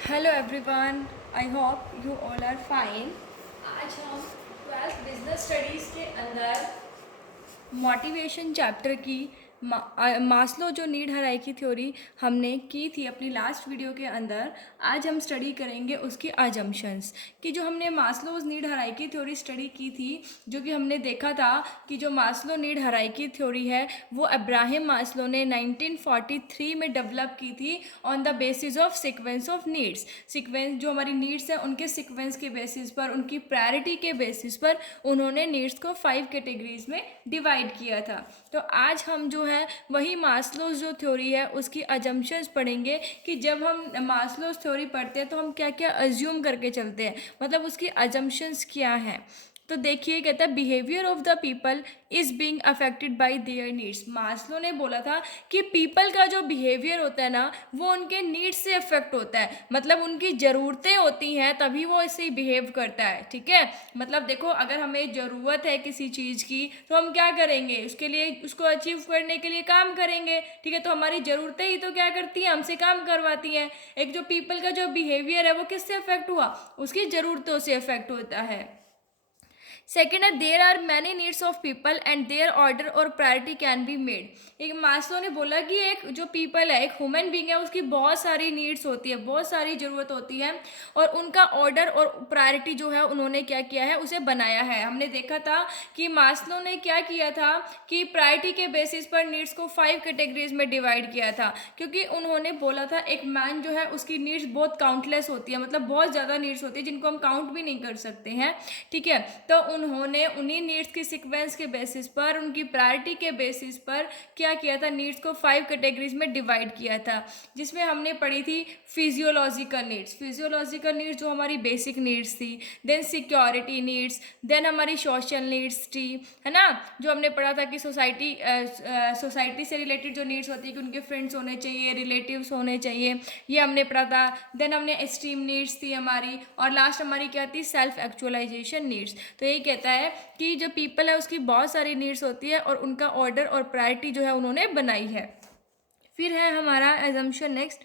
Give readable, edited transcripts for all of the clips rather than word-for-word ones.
Hello everyone, I hope you all are fine. आज हम twelfth business studies के अंदर मोटिवेशन चैप्टर की मास्लो जो नीड हायरार्की थ्योरी हमने की थी अपनी लास्ट वीडियो के अंदर। आज हम स्टडी करेंगे उसकी अजम्पशंस कि जो हमने Maslow's need hierarchy theory study की थी, जो कि हमने देखा था कि जो मास्लो नीड हायरार्की थ्योरी है वो अब्राहम मास्लो ने 1943 में डेवलप की थी on the basis of sequence of needs. Sequence जो हमारी नीड्स है उनके सीक्वेंस के बेसिस पर, उनकी प्रायोरिटी के बेसिस पर उन्होंने नीड्स को 5 कैटेगरीज में डिवाइड किया था। तो आज हम जो है वही मास्लोज जो थ्योरी है उसकी अजम्पशंस पढ़ेंगे कि जब हम मास्लोज थ्योरी पढ़ते हैं तो हम क्या क्या अज्यूम करके चलते हैं, मतलब उसकी अजम्पशंस क्या हैं। तो देखिए, कहता है behaviour of the people is being affected by there needs. Maslow ने बोला था कि पीपल का जो बिहेवियर होता है ना वो उनके नीड्स से अफेक्ट होता है, मतलब उनकी ज़रूरतें होती हैं तभी वो ऐसे ही बिहेव करता है। ठीक है, मतलब देखो, अगर हमें ज़रूरत है किसी चीज़ की तो हम क्या करेंगे, उसके लिए उसको अचीव करने के लिए काम करेंगे। ठीक है, तो हमारी ज़रूरतें ही तो क्या करती हैं, हमसे काम करवाती हैं। एक जो पीपल का जो बिहेवियर है वो किससे अफेक्ट हुआ, उसकी ज़रूरतों से अफेक्ट होता है। सेकेंड है there are many needs of people and their order और प्रायोरिटी कैन बी मेड। एक मास्लो ने बोला कि एक जो पीपल है, एक ह्यूमन बींग है, उसकी बहुत सारी नीड्स होती है, बहुत सारी ज़रूरत होती है और उनका ऑर्डर और प्रायोरिटी जो है उन्होंने क्या किया है, उसे बनाया है। हमने देखा था कि मास्लो ने क्या किया था कि प्रायोरिटी के बेसिस पर नीड्स को 5 कैटेगरीज में डिवाइड किया था, क्योंकि उन्होंने बोला था एक मैन जो है उसकी नीड्स बहुत काउंटलेस होती है, मतलब बहुत ज़्यादा नीड्स होती है जिनको हम काउंट भी नहीं कर सकते हैं। ठीक है, तो उन्होंने उन्हीं नीड्स की सीक्वेंस के बेसिस पर, उनकी प्रायोरिटी के बेसिस पर क्या किया था, नीड्स को 5 कैटेगरीज में डिवाइड किया था, जिसमें हमने पढ़ी थी फिजियोलॉजिकल नीड्स। फिजियोलॉजिकल नीड्स जो हमारी बेसिक नीड्स थी, देन सिक्योरिटी नीड्स, देन हमारी सोशल नीड्स थी, है ना, जो हमने पढ़ा था कि सोसाइटी से रिलेटेड जो नीड्स होती है कि उनके फ्रेंड्स होने चाहिए, रिलेटिव्स होने चाहिए, ये हमने पढ़ा था। देन हमने एस्टीम नीड्स थी हमारी, और लास्ट हमारी क्या थी, सेल्फ एक्चुअलाइजेशन नीड्स। तो यही कहता है कि जो पीपल है उसकी बहुत सारी नीड्स होती है और उनका ऑर्डर और प्रायोरिटी जो है उन्होंने बनाई है। फिर है हमारा assumption next,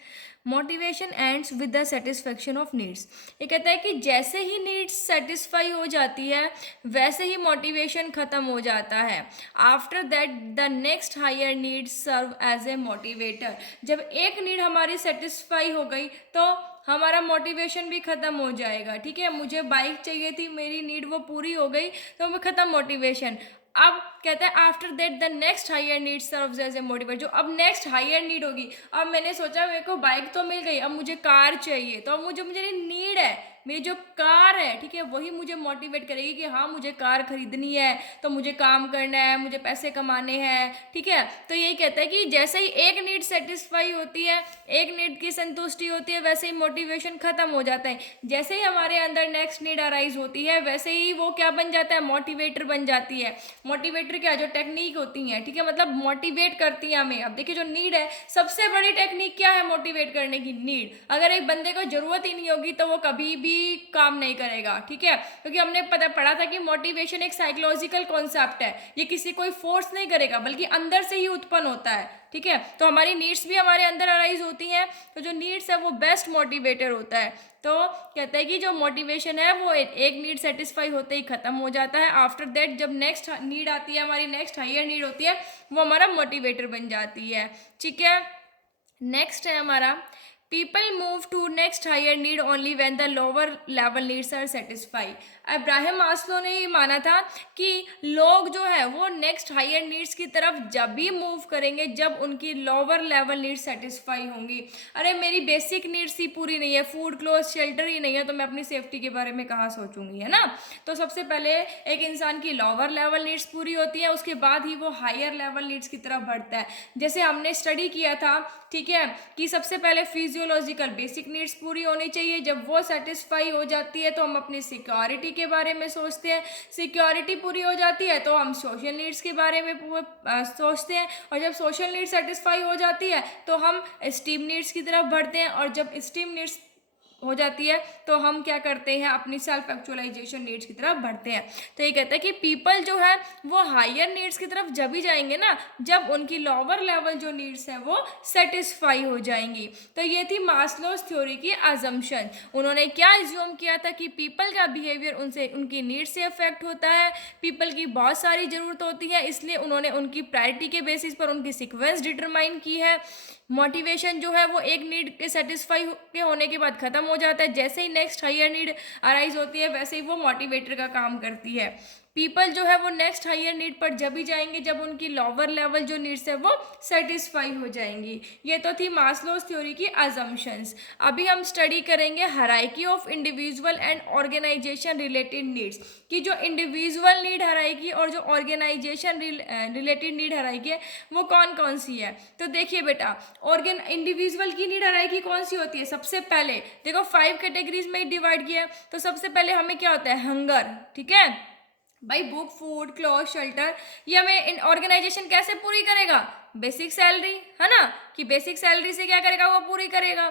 motivation ends with the satisfaction of needs. ये कहता है कि जैसे ही नीड्स सेटिस्फाई हो जाती है वैसे ही मोटिवेशन खत्म हो जाता है। After that the next higher needs serve as a motivator. जब एक नीड हमारी सेटिस्फाई हो गई तो हमारा मोटिवेशन भी खत्म हो जाएगा। ठीक है, मुझे बाइक चाहिए थी, मेरी नीड वो पूरी हो गई तो मैं खत्म मोटिवेशन। अब कहता है after that the next higher need serves as a motivator. जो अब नेक्स्ट हायर नीड होगी, अब मैंने सोचा मेरे को बाइक तो मिल गई, अब मुझे कार चाहिए, तो अब मुझे मुझे नीड है, मेरी जो कार है, ठीक है, वही मुझे मोटिवेट करेगी कि हाँ मुझे कार खरीदनी है, तो मुझे काम करना है, मुझे पैसे कमाने हैं। ठीक है, तो यही कहता है कि जैसे ही एक नीड सेटिस्फाई होती है, एक नीड की संतुष्टि होती है, वैसे ही मोटिवेशन खत्म हो जाता है। जैसे ही हमारे अंदर नेक्स्ट नीड अराइज होती है वैसे ही वो क्या बन जाता है, मोटिवेटर बन जाती है। मोटिवेटर क्या, जो टेक्निक होती हैं, ठीक है, मतलब मोटिवेट करती हैं हमें। अब देखिए, जो नीड है, सबसे बड़ी टेक्निक क्या है मोटिवेट करने की, नीड। अगर एक बंदे को जरूरत ही नहीं होगी तो वो कभी भी काम नहीं करेगा। ठीक है, क्योंकि हमने पढ़ा था कि मोटिवेशन एक साइकोलॉजिकल कॉन्सेप्ट है, ये किसी कोई फोर्स नहीं करेगा बल्कि अंदर से ही उत्पन्न होता है। ठीक है, तो हमारी नीड्स भी हमारे अंदर अराइज होती हैं, तो जो नीड्स है वो बेस्ट मोटिवेटर होता है। तो कहते हैं कि जो मोटिवेशन है वो एक नीड सेटिस्फाई होते ही खत्म हो जाता है। आफ्टर दैट जब नेक्स्ट नीड आती है, हमारी नेक्स्ट हायर नीड होती है, वो हमारा मोटिवेटर बन जाती है। ठीक है, नेक्स्ट है हमारा people move to next higher need only when the lower level needs are satisfy. Abraham Maslow ने ये माना था कि लोग जो है वो नेक्स्ट हायर नीड्स की तरफ जब भी मूव करेंगे जब उनकी लोअर लेवल नीड्स सेटिस्फाई होंगी। अरे मेरी बेसिक नीड्स ही पूरी नहीं है, फूड क्लोथ शेल्टर ही नहीं है, तो मैं अपनी सेफ्टी के बारे में कहाँ सोचूंगी, है ना। तो सबसे पहले एक इंसान की लोअर लेवल नीड्स पूरी होती है, उसके बाद ही वो हायर लेवल नीड्स की तरफ बढ़ता है। जैसे हमने स्टडी किया था, ठीक है, कि सबसे पहले फिजियोलॉजिकल बेसिक नीड्स पूरी होनी चाहिए, जब वो सेटिस्फाई हो जाती है तो हम अपनी सिक्योरिटी के बारे में सोचते हैं, सिक्योरिटी पूरी हो जाती है तो हम सोशल नीड्स के बारे में सोचते हैं, और जब सोशल नीड्स सेटिस्फाई हो जाती है तो हम स्टीम नीड्स की तरफ बढ़ते हैं, और जब स्टीम नीड्स हो जाती है तो हम क्या करते हैं, अपनी सेल्फ एक्चुअलाइजेशन नीड्स की तरफ बढ़ते हैं। तो ये कहता है कि पीपल जो है वो हायर नीड्स की तरफ जब भी जाएंगे ना, जब उनकी लोअर लेवल जो नीड्स हैं वो सेटिस्फाई हो जाएंगी। तो ये थी मास्लोस थ्योरी की अजम्पशन। उन्होंने क्या एज्यूम किया था कि पीपल का बिहेवियर उनसे उनकी नीड्स से अफेक्ट होता है, पीपल की बहुत सारी ज़रूरत होती है, इसलिए उन्होंने उनकी प्रायोरिटी के बेसिस पर उनकी सीक्वेंस डिटरमाइन की है। मोटिवेशन जो है वो एक नीड के सेटिस्फाई के होने के बाद ख़त्म हो जाता है, जैसे ही नेक्स्ट हायर नीड अराइज होती है वैसे ही वो मोटिवेटर का काम करती है। पीपल जो है वो नेक्स्ट हायर नीड पर जब भी जाएंगे जब उनकी लोअर लेवल जो नीड्स है वो सेटिस्फाई हो जाएंगी। ये तो थी मास्लोस थ्योरी की अजम्पशंस। अभी हम स्टडी करेंगे hierarchy of individual and organisation related needs, कि जो इंडिविजुअल नीड हायरार्की और जो ऑर्गेनाइजेशन रिलेटेड नीड हायरार्की है वो कौन कौन सी है। तो देखिए बेटा, इंडिविजुअल की नीड हायरार्की कौन सी होती है, सबसे पहले देखो 5 कैटेगरीज में डिवाइड किया है। तो सबसे पहले हमें क्या होता है, हंगर, ठीक है भाई, बुक, फूड, क्लॉथ, शेल्टर, ये हमें इन ऑर्गेनाइजेशन कैसे पूरी करेगा, बेसिक सैलरी, है ना, कि बेसिक सैलरी से क्या करेगा, वो पूरी करेगा।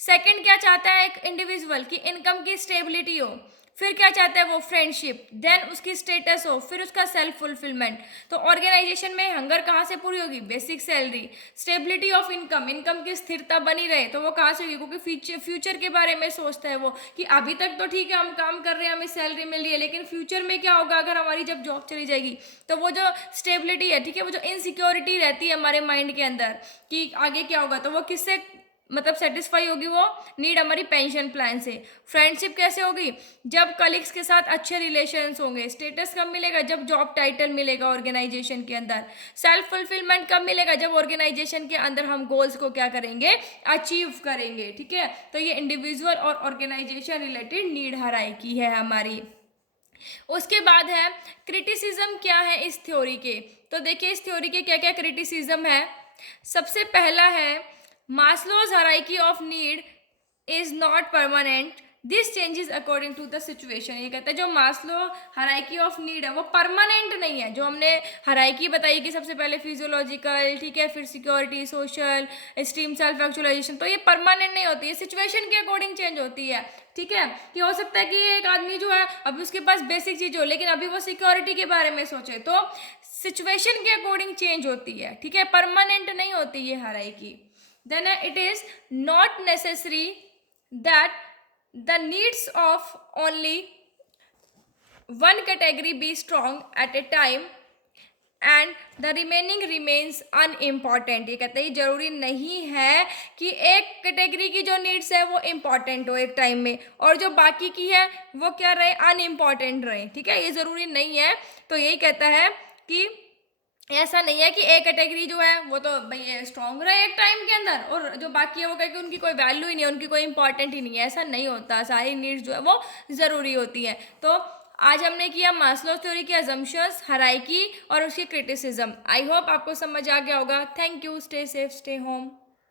सेकंड क्या चाहता है एक इंडिविजुअल, की इनकम की स्टेबिलिटी हो। फिर क्या चाहता है वो, फ्रेंडशिप, देन उसकी स्टेटस हो, फिर उसका सेल्फ फुलफिलमेंट। तो ऑर्गेनाइजेशन में हंगर कहाँ से पूरी होगी, basic salary. Stability of income, income की स्थिरता बनी रहे, तो वो कहाँ से होगी, क्योंकि फ्यूचर के बारे में सोचता है वो, कि अभी तक तो ठीक है हम काम कर रहे हैं, हमें सैलरी मिल रही है, लेकिन फ्यूचर में क्या होगा अगर हमारी जब जॉब चली जाएगी। तो वो जो स्टेबिलिटी है, ठीक है, वो जो इनसिक्योरिटी रहती है हमारे माइंड के अंदर कि आगे क्या होगा, तो वो किससे मतलब सेटिस्फाई होगी, वो नीड हमारी पेंशन प्लान से। फ्रेंडशिप कैसे होगी, जब कलीग्स के साथ अच्छे रिलेशंस होंगे। स्टेटस कब मिलेगा, जब जॉब टाइटल मिलेगा ऑर्गेनाइजेशन के अंदर। सेल्फ फुलफिलमेंट कब मिलेगा, जब ऑर्गेनाइजेशन के अंदर हम गोल्स को क्या करेंगे, अचीव करेंगे, ठीक है। तो ये इंडिविजुअल और ऑर्गेनाइजेशन रिलेटेड नीड हायरार्की है हमारी। उसके बाद है क्रिटिसिज्म, क्या है इस थ्योरी के। तो देखिए इस थ्योरी के क्या क्या क्रिटिसिज्म है। सबसे पहला है Maslow's hierarchy of need is not permanent, this changes according to the situation. ये कहता है जो मास्लो हायरार्की ऑफ नीड है वो परमानेंट नहीं है। जो हमने हायरार्की बताई कि सबसे पहले फिजियोलॉजिकल, ठीक है, फिर security, social, esteem, self actualisation, तो ये परमानेंट नहीं होती है, सिचुएशन के अकॉर्डिंग चेंज होती है, ठीक है। कि हो सकता है कि एक आदमी जो है अभी उसके पास बेसिक चीज हो, लेकिन अभी वो सिक्योरिटी के बारे में सोचे, तो सिचुएशन के अकॉर्डिंग चेंज होती है, ठीक है, परमानेंट नहीं होती ये hierarchy. Then it is not necessary that the needs of only one category be strong at a time and the remaining remains unimportant। ये कहते हैं जरूरी नहीं है कि एक कैटेगरी की जो नीड्स है वो इम्पॉर्टेंट हो एक टाइम में, और जो बाकी की है वो क्या रहे, अनइम्पॉर्टेंट रहे, ठीक है, ये ज़रूरी नहीं है। तो यही कहता है कि ऐसा नहीं है कि एक कैटेगरी जो है वो तो भाई स्ट्रॉन्ग रहे एक टाइम के अंदर, और जो बाकी है वो कहे कि उनकी कोई वैल्यू ही नहीं है, उनकी कोई इंपॉर्टेंट ही नहीं है। ऐसा नहीं होता, सारी नीड्स जो है वो ज़रूरी होती है। तो आज हमने किया मास्लो थ्योरी की अजम्पशंस, हायरार्की और उसकी क्रिटिसिज्म। आई होप आपको समझ आ गया होगा। Thank you, stay safe, stay home.